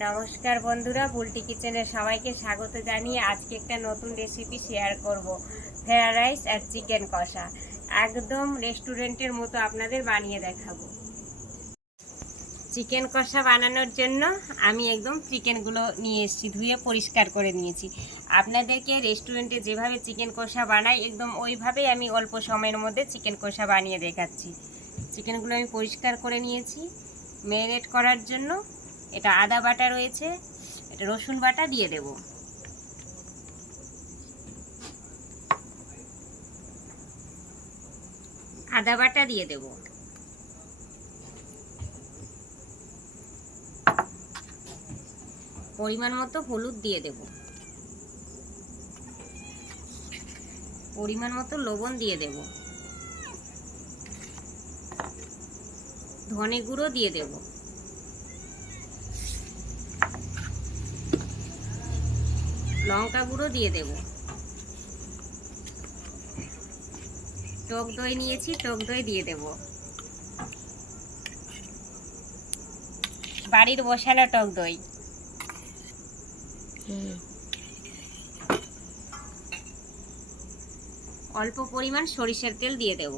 নমস্কার বন্ধুরা, বুলটি কিচেনে সবাইকে স্বাগত জানিয়ে আজকে একটা নতুন রেসিপি শেয়ার করব। ফ্রাইড রাইস আর চিকেন কষা একদম রেস্টুরেন্টের মতো আপনাদের বানিয়ে দেখাবো। চিকেন কষা বানানোর জন্য আমি একদম চিকেনগুলো নিয়ে এসেছি, ধুয়ে পরিষ্কার করে নিয়েছি। আপনাদেরকে রেস্টুরেন্টে যেভাবে চিকেন কষা বানাই একদম ওইভাবেই আমি অল্প সময়ের মধ্যে চিকেন কষা বানিয়ে দেখাচ্ছি। চিকেনগুলো আমি পরিষ্কার করে নিয়েছি। ম্যারিনেট করার জন্য এটা আদা বাটা রয়েছে, এটা রসুন বাটা দিয়ে দেব। আদা বাটা দিয়ে দেব, পরিমাণ মতো হলুদ দিয়ে দেব, পরিমাণ মতো লবণ দিয়ে দেব, ধনে গুঁড়ো দিয়ে দেব, লঙ্কা গুঁড়ো দিয়ে দেব, টক দই নিয়েছি, টক দই দিয়ে দেব, বাড়ির বসানো টক দই, অল্প পরিমাণ সরিষার তেল দিয়ে দেব।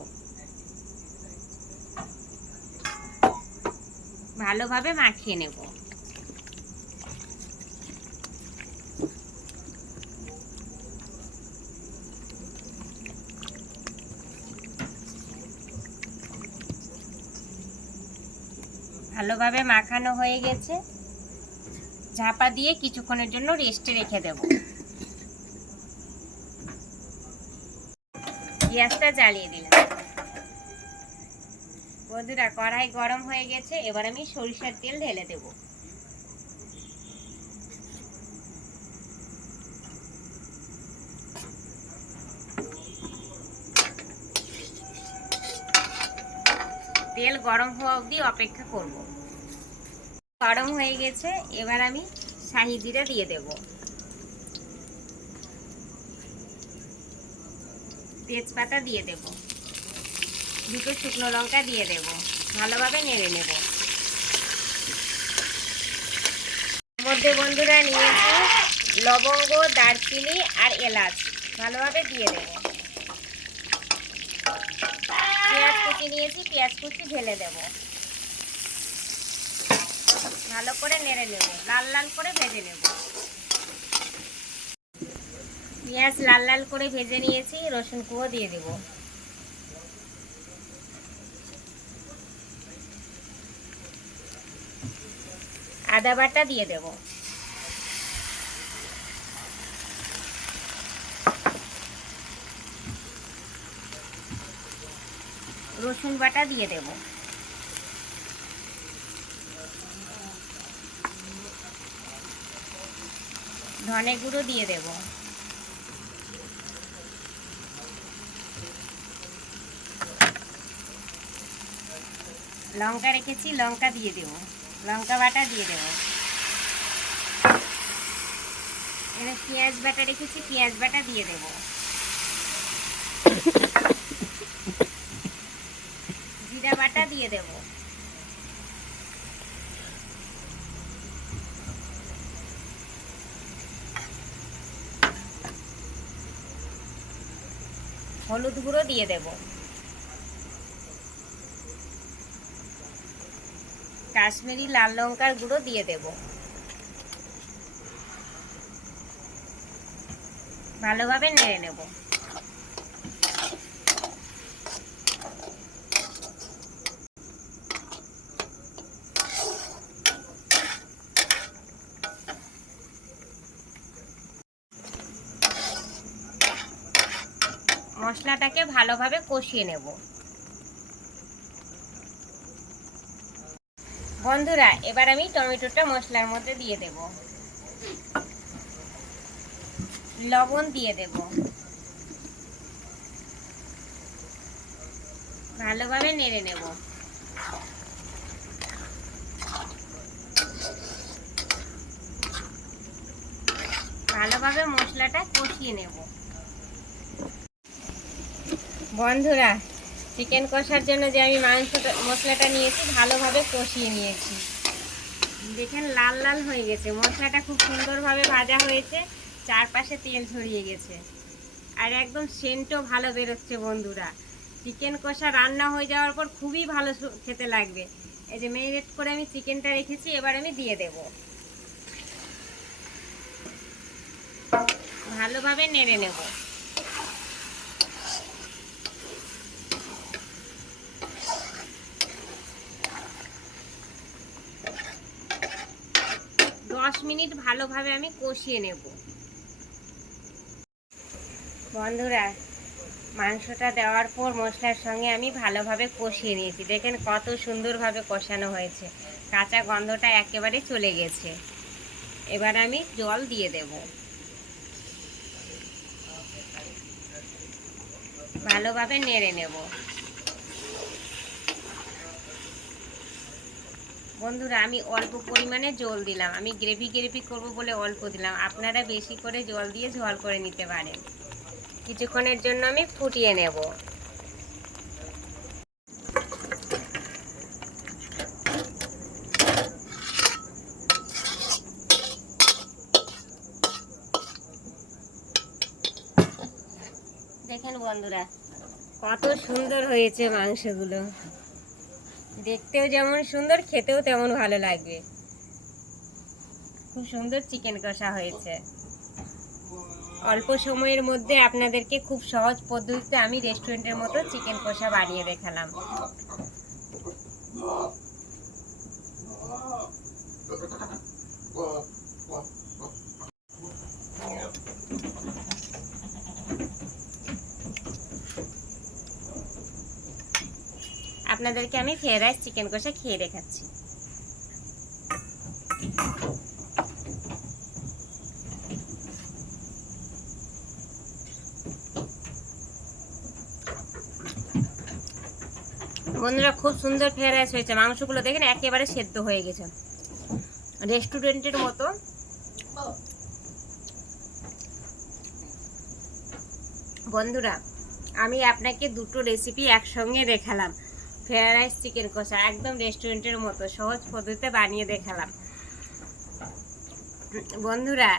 ভালোভাবে মাখিয়ে নেব। ভালোভাবে মাখানো হয়ে গেছে, ঝাপা দিয়ে কিছুক্ষণের জন্য রেস্টে রেখে দেব। গ্যাসটা জ্বালিয়ে দিলাম। বন্ধুরা, কড়াই গরম হয়ে গেছে, এবার আমি সরিষার তেল ঢেলে দেব। তেল গরম হওয়া অবধি অপেক্ষা করব। গরম হয়ে গেছে, এবার আমি শাহি জিরা দিয়ে দেব, তেজপাতা দিয়ে দেব, দুটো শুকনো লঙ্কা দিয়ে দেব। ভালোভাবে নেড়ে নেব। মধ্যে বন্ধুরা নিয়েছি লবঙ্গ, দারচিনি আর এলাচ, ভালোভাবে দিয়ে দেব। পেঁয়াজ কুচি নিয়েছি, পেঁয়াজ কুচি ঢেলে দেব। ভালো করে নেড়ে নেব, লাল লাল করে ভেজে নেব। পেঁয়াজ লাল লাল করে ভেজে নিয়েছি, রসুন কুঁয়ো দিয়ে দেব। আদা বাটা দিয়ে দেব, রসুন বাটা দিয়ে দেব, ধনে গুঁড়ো দিয়ে দেব, লঙ্কা রেখেছি, লঙ্কা দিয়ে দেব, লঙ্কা বাটা দিয়ে দেব। এবার পেঁয়াজ বাটা রেখেছি, পেঁয়াজ বাটা দিয়ে দেব। জিরা বাটা দিয়ে দেব, হলুদ গুঁড়ো দিয়ে দেব, কাশ্মীরি লাল লঙ্কার গুঁড়ো দিয়ে দেব। ভালোভাবে নেড়ে নেব। মশলাটাকে ভালোভাবে কষিয়ে নেব। বন্ধুরা, এবার আমি টমেটোটা মশলার মধ্যে দিয়ে দেব, লবণ দিয়ে দেব, ভালোভাবে নেড়ে নেব। ভালোভাবে মশলাটা কষিয়ে নেব। বন্ধুরা, চিকেন কষার জন্য যে আমি মশলাটা নিয়েছি ভালোভাবে কষিয়ে নিয়েছি। দেখেন লাল লাল হয়ে গেছে, মশলাটা খুব সুন্দরভাবে ভাজা হয়েছে, চারপাশে তেল ছড়িয়ে গেছে, আর একদম সেন্টও ভালো বেরোচ্ছে বন্ধুরা। চিকেন কষা রান্না হয়ে যাওয়ার পর খুবই ভালো খেতে লাগবে। এই যে ম্যারিনেট করে আমি চিকেনটা রেখেছি, এবার আমি দিয়ে দেব। ভালোভাবে নেড়ে নেব। মিনিট ভালোভাবে আমি কষিয়ে নেব। বন্ধুরা, মাংসটা দেওয়ার পর মশলার সঙ্গে আমি ভালোভাবে কষিয়ে নিয়েছি। দেখেন কত সুন্দরভাবে কষানো হয়েছে, কাঁচা গন্ধটা একেবারে চলে গেছে। এবার আমি জল দিয়ে দেব। ভালোভাবে নেড়ে নেব। বন্ধুরা, আমি অল্প পরিমাণে জল দিলাম, আমি গ্রেভি করব বলে অল্প দিলাম। আপনারা বেশি করে জল দিয়ে ঝোল করে নিতে পারেন। কিছুক্ষণের জন্য আমি ফুটিয়ে নেব। দেখেন বন্ধুরা, কত সুন্দর হয়েছে মাংসগুলো, দেখতেও যেমন সুন্দর, খেতেও তেমন ভালো লাগবে। খুব সুন্দর চিকেন কষা হয়েছে। অল্প সময়ের মধ্যে আপনাদেরকে খুব সহজ পদ্ধতিতে আমি রেস্টুরেন্টের মতো চিকেন কষা বানিয়ে দেখালাম। আপনাদেরকে আমি ফ্রাইড রাইস চিকেন কষা খেয়ে দেখাচ্ছি। বন্ধুরা, খুব সুন্দর ফ্রাইড রাইস হয়েছে। মাংসগুলো দেখেন একেবারে সেদ্ধ হয়ে গেছে, রেস্টুরেন্টের মতো। বন্ধুরা, আমি আপনাকে দুটো রেসিপি একসঙ্গে দেখালাম। ফ্রাইড রাইস চিকেন কষা একদম রেস্টুরেন্টের মতো সহজ পদ্ধতিতে বানিয়ে দেখালাম। বন্ধুরা,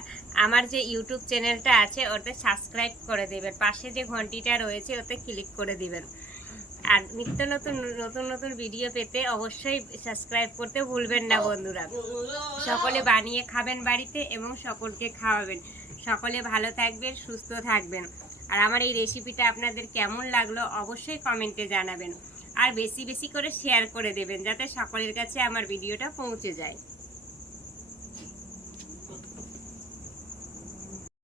আমার যে ইউটিউব চ্যানেলটা আছে ওতে সাবস্ক্রাইব করে দেবেন, পাশে যে ঘন্টিটা রয়েছে ওতে ক্লিক করে দিবেন। আর নিত্য নতুন ভিডিও পেতে অবশ্যই সাবস্ক্রাইব করতে ভুলবেন না বন্ধুরা। সকলে বানিয়ে খাবেন বাড়িতে এবং সকলকে খাওয়াবেন। সকলে ভালো থাকবেন, সুস্থ থাকবেন। আর আমার এই রেসিপিটা আপনাদের কেমন লাগলো অবশ্যই কমেন্টে জানাবেন। আর বেশি বেশি করে শেয়ার করে দেবেন, যাতে সকলের কাছে আমার ভিডিওটা পৌঁছে যায়।